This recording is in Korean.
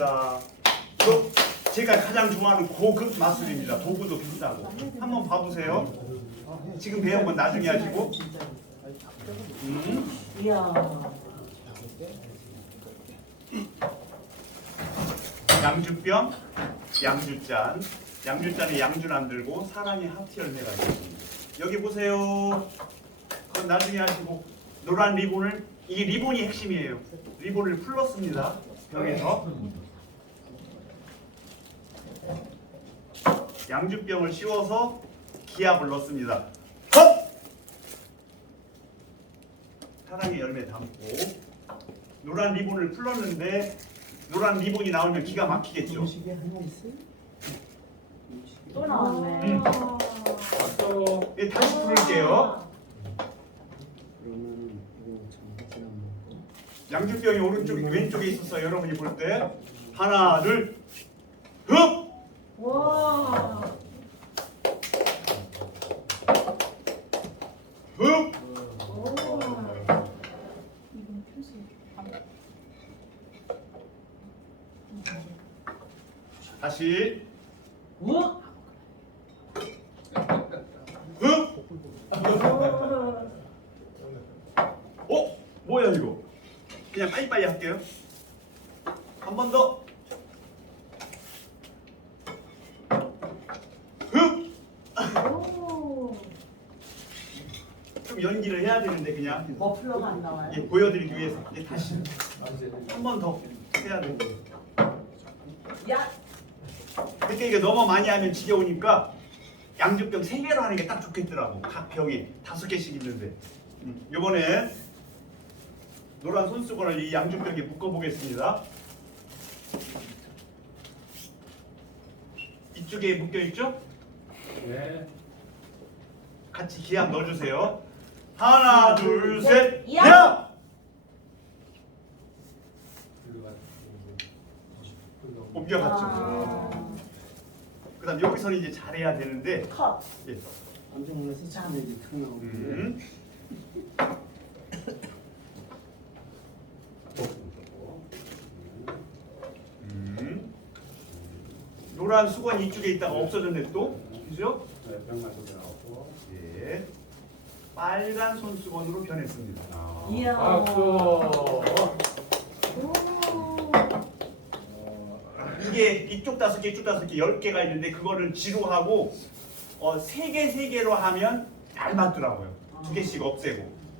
마술입니다. 또 제가 가장 좋아하는 고급 마술입니다. 도구도 비싸고. 한번 봐보세요. 지금 배운 건 나중에 하시고. 음. 이야. 양주병, 양주잔. 양주잔에 양주는 안 들고 사랑의 하트 열매가 있습니다. 여기 보세요. 그건 나중에 하시고 노란 리본을 이게 리본이 핵심이에요. 리본을 풀렀습니다. 병에서 양주병을 씌워서 기압을 넣습니다. 헛! 사랑의 열매 담고 노란 리본을 풀렀는데 노란 리본이 나오면 기가 막히겠죠. 음식에 하나 있어요? 또 나왔네. 음. 왔어요. 예, 다시 부를게요. 그러면은 이거. 양주병이 오른쪽 왼쪽에 있었어요. 여러분이 볼 때 하나 둘 흡! 와. 다시 우. 흡! 어? 뭐야 이거? 그냥 빨리빨리 할게요. 한 번 더. 좀 연기를 해야 되는데 그냥 머플러가 안 나와요? 예, 보여드리기 위해서 예, 다시 한 번 더 해야 돼. 야. 그러니까 이게 너무 많이 하면 지겨우니까 양주병 세 개로 하는 게 딱 좋겠더라고. 각 병에 다섯 개씩 있는데. 음, 이번에 노란 손수건을 이 양주병에 묶어 보겠습니다. 이쪽에 묶여 있죠? 네. 같이 기합 넣어주세요. 하나, 둘, 셋, 야! 야! 옮겨갔죠. 아. 그다음 여기서는 이제 잘해야 되는데. 컷. 예. 깜짝 놀라서 처음에 이렇게 탁 나오는데. 음. 음. 노란 수건 이쪽에 있다가 없어졌네 또 그죠? 네, 병만 도 나오고. 예. 빨간 손수건으로 변했습니다. 이야. 박수. 오. 이게 이쪽 다섯 개, 이쪽 다섯 개, 열 개가 있는데 그거를 지루하고 어, 세 개, 세 개로 하면 잘 맞더라고요. 두 개씩 없애고.